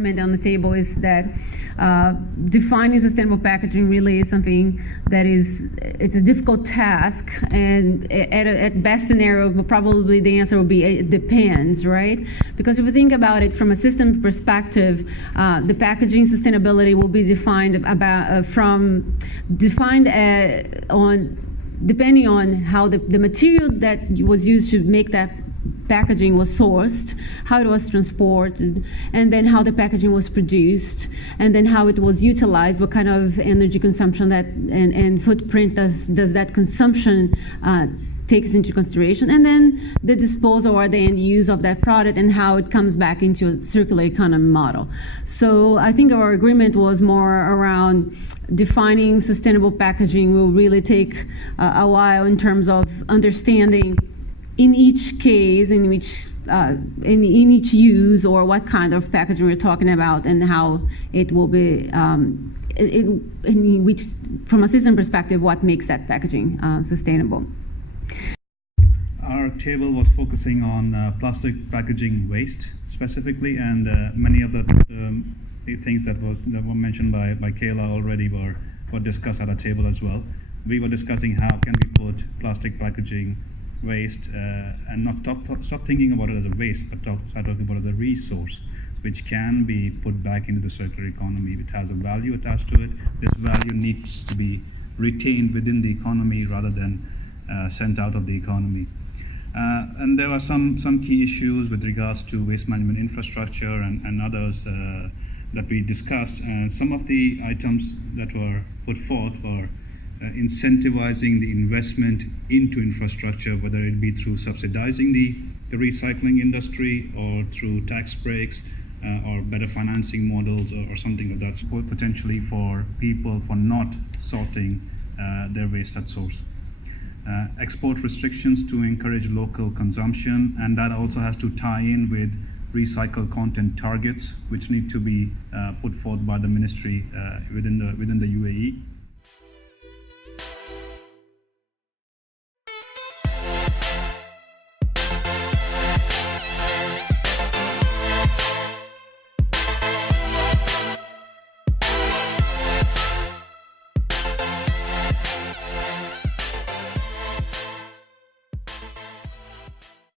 agreement on the table is that defining sustainable packaging really is something that it's a difficult task, and at best scenario, probably the answer will be it depends, right? Because if we think about it from a system perspective, the packaging sustainability will be defined depending on how the material that was used to make that packaging was sourced, how it was transported, and then how the packaging was produced, and then how it was utilized, what kind of energy consumption that and footprint does that consumption takes into consideration, and then the disposal or the end use of that product and how it comes back into a circular economy model. So I think our agreement was more around defining sustainable packaging will really take a while in terms of understanding in each case, in each use, or what kind of packaging we're talking about, and how it will be, in which, from a system perspective, what makes that packaging sustainable. Our table was focusing on plastic packaging waste specifically, and many of the things that were mentioned by Kayla already were discussed at our table as well. We were discussing how can we put plastic packaging waste and not stop thinking about it as a waste, but start talking about it as a resource which can be put back into the circular economy. It has a value attached to it. This value needs to be retained within the economy rather than sent out of the economy. And there are some key issues with regards to waste management infrastructure and others that we discussed. And some of the items that were put forth were incentivizing the investment into infrastructure, whether it be through subsidizing the recycling industry or through tax breaks or better financing models or something of that sort, potentially for people for not sorting their waste at source. Export restrictions to encourage local consumption, and that also has to tie in with recycled content targets, which need to be put forth by the ministry within the UAE.